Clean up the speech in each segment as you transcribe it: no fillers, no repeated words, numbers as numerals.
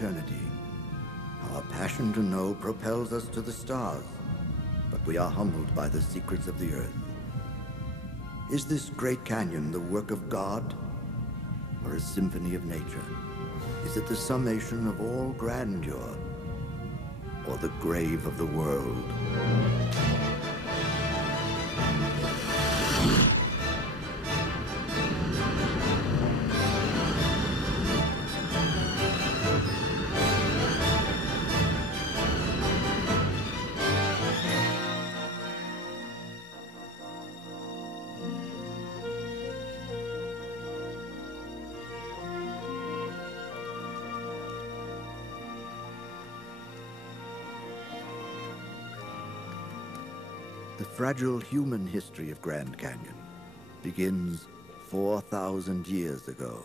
eternity. Our passion to know propels us to the stars, but we are humbled by the secrets of the earth. Is this great canyon the work of God, or a symphony of nature? Is it the summation of all grandeur, or the grave of the world? The fragile human history of Grand Canyon begins 4,000 years ago.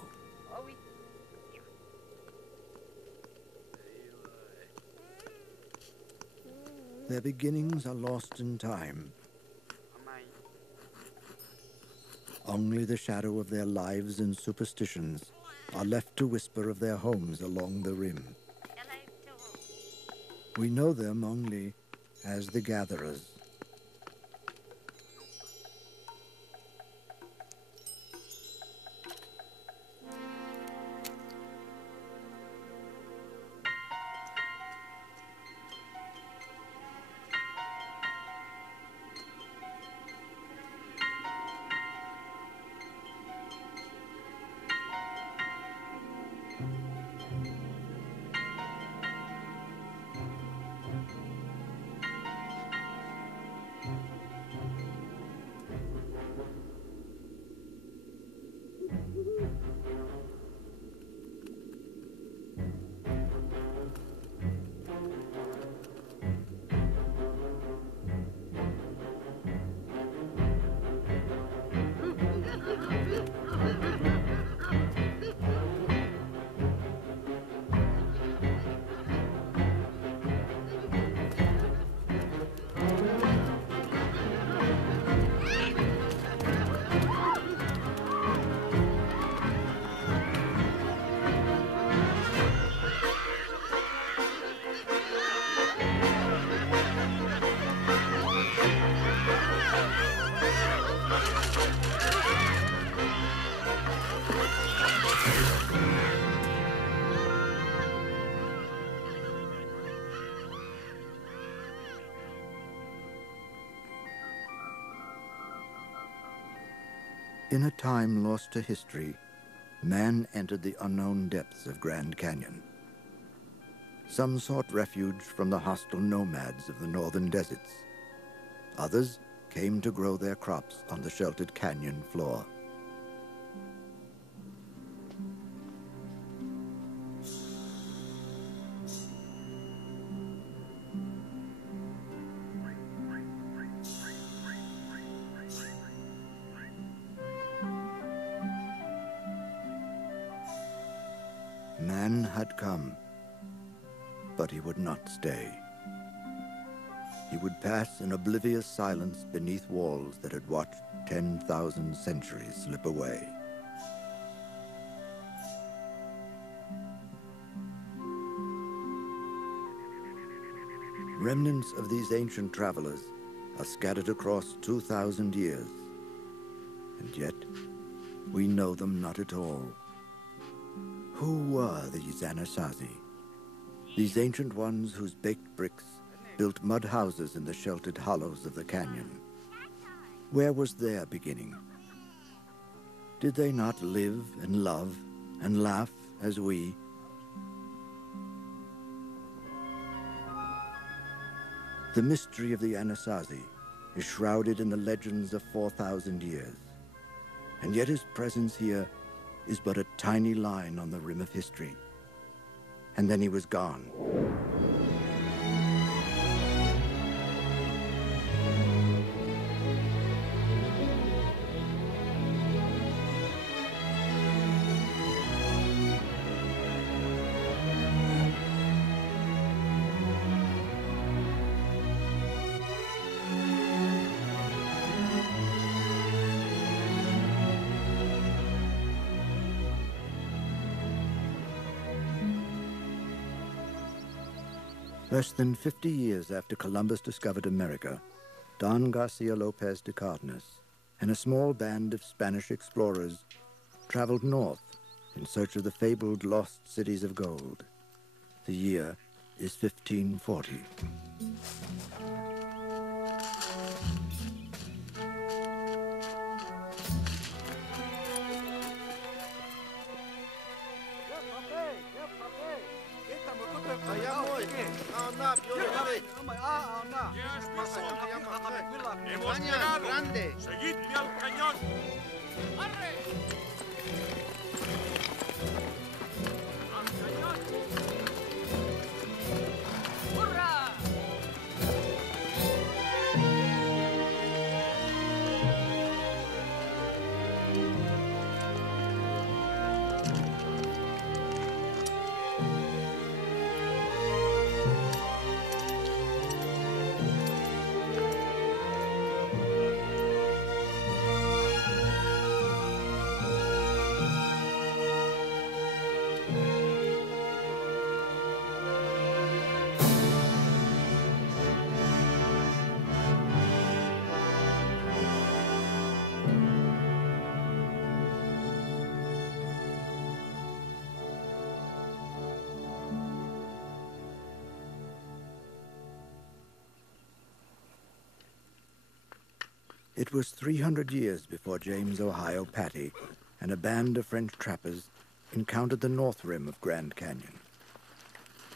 Their beginnings are lost in time. Only the shadow of their lives and superstitions are left to whisper of their homes along the rim. We know them only as the Gatherers. In a time lost to history, man entered the unknown depths of Grand Canyon. Some sought refuge from the hostile nomads of the northern deserts. Others came to grow their crops on the sheltered canyon floor. Man had come, but he would not stay. He would pass in oblivious silence beneath walls that had watched 10,000 centuries slip away. Remnants of these ancient travelers are scattered across 2,000 years, and yet we know them not at all. Who were these Anasazi? These ancient ones whose baked bricks built mud houses in the sheltered hollows of the canyon. Where was their beginning? Did they not live and love and laugh as we? The mystery of the Anasazi is shrouded in the legends of 4,000 years, and yet his presence here is but a tiny line on the rim of history. And then he was gone. Less than 50 years after Columbus discovered America, Don Garcia Lopez de Cardenas and a small band of Spanish explorers traveled north in search of the fabled lost cities of gold. The year is 1540. ¡Seguidme al cañón! ¡Arre! ¡Al cañón! ¡Hurra! It was 300 years before James Ohio Patty and a band of French trappers encountered the north rim of Grand Canyon.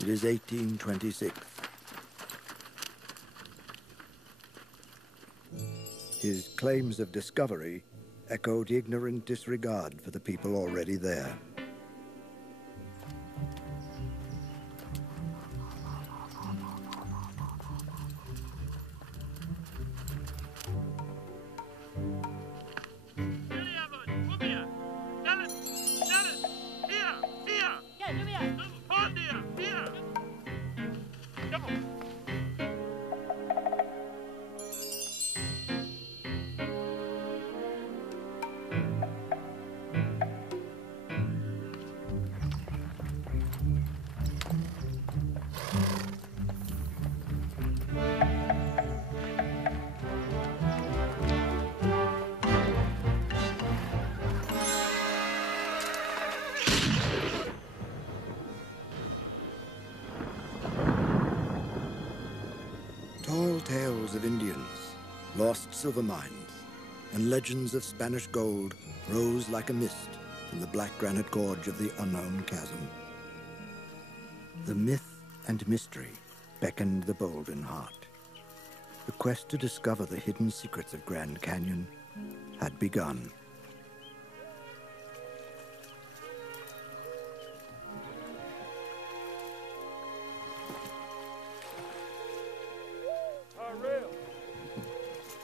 It is 1826. His claims of discovery echoed ignorant disregard for the people already there. Tall tales of Indians, lost silver mines, and legends of Spanish gold rose like a mist from the black granite gorge of the unknown chasm. The myth and mystery beckoned the bold in heart. The quest to discover the hidden secrets of Grand Canyon had begun.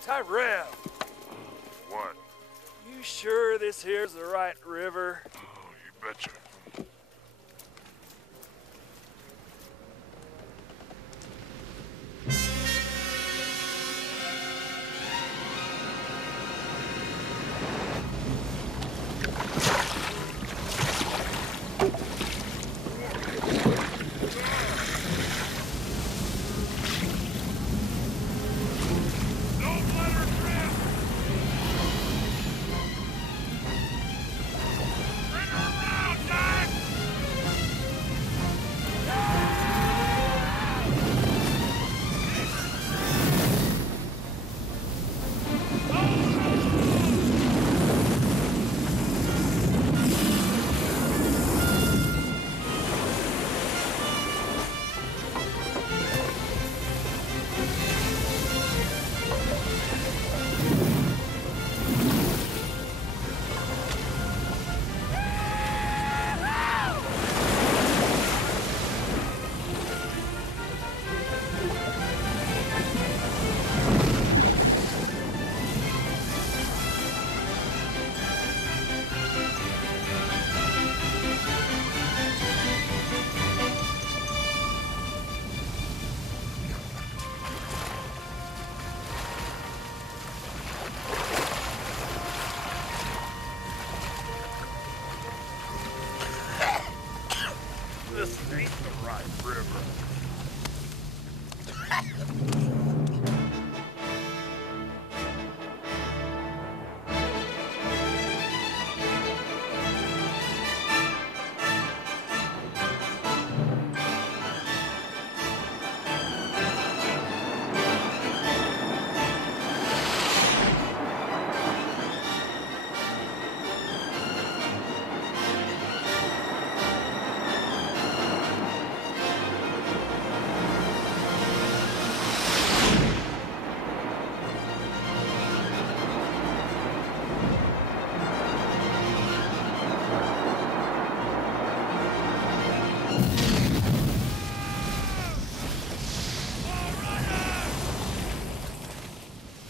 Tyrell! What? You sure this here's the right river? Oh, you betcha. This ain't the right river.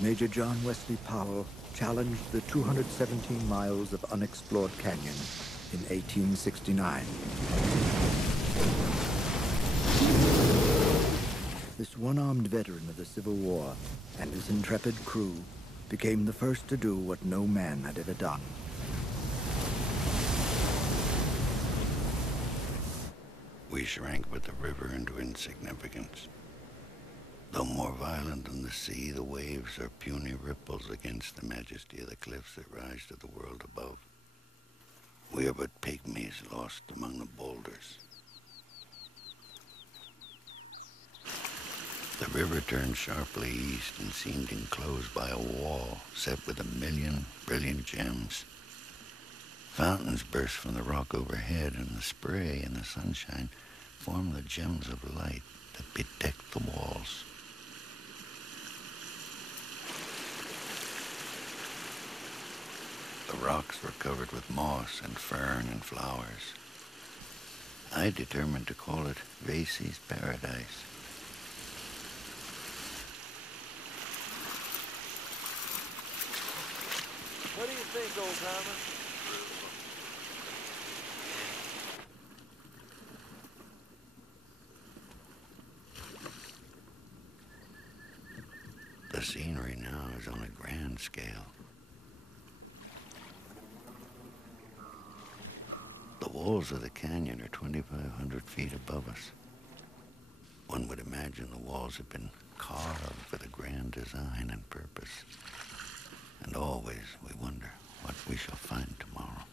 Major John Wesley Powell challenged the 217 miles of unexplored canyon in 1869. This one-armed veteran of the Civil War and his intrepid crew became the first to do what no man had ever done. We shrank with the river into insignificance. Though more violent than the sea, the waves are puny ripples against the majesty of the cliffs that rise to the world above. We are but pygmies lost among the boulders. The river turned sharply east and seemed enclosed by a wall set with 1,000,000 brilliant gems. Fountains burst from the rock overhead, and the spray and the sunshine formed the gems of light that bedecked the walls. The rocks were covered with moss and fern and flowers. I determined to call it Vasey's Paradise. What do you think, old-timer? The scenery now is on a grand scale. The walls of the canyon are 2,500 feet above us. One would imagine the walls have been carved with a grand design and purpose. And always we wonder what we shall find tomorrow.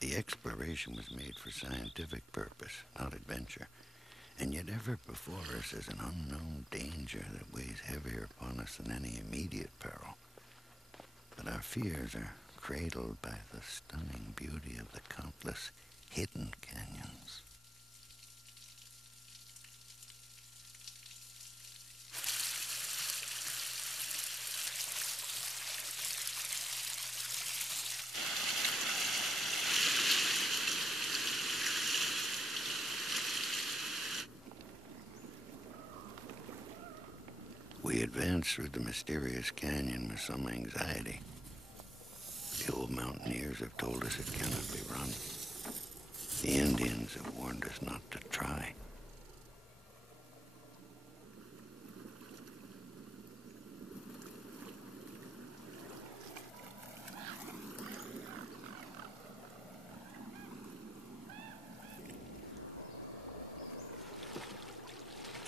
The exploration was made for scientific purpose, not adventure. And yet ever before us is an unknown danger that weighs heavier upon us than any immediate peril. But our fears are cradled by the stunning beauty of the countless hidden canyons. We advanced through the mysterious canyon with some anxiety. The old mountaineers have told us it cannot be run. The Indians have warned us not to try.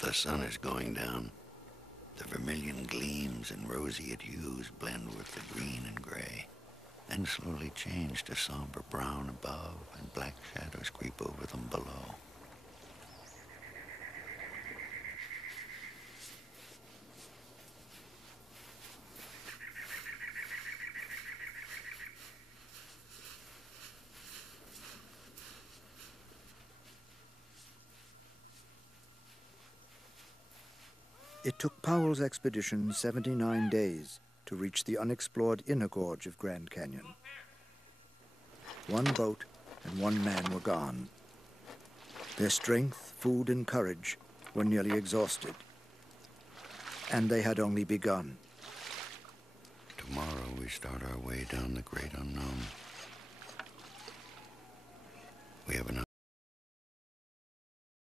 The sun is going down. The vermilion gleams and roseate hues blend with the green and gray, then slowly change to somber brown above, and black shadows creep over them below. It took Powell's expedition 79 days to reach the unexplored inner gorge of Grand Canyon. One boat and one man were gone. Their strength, food, and courage were nearly exhausted. And they had only begun. Tomorrow we start our way down the great unknown. We have enough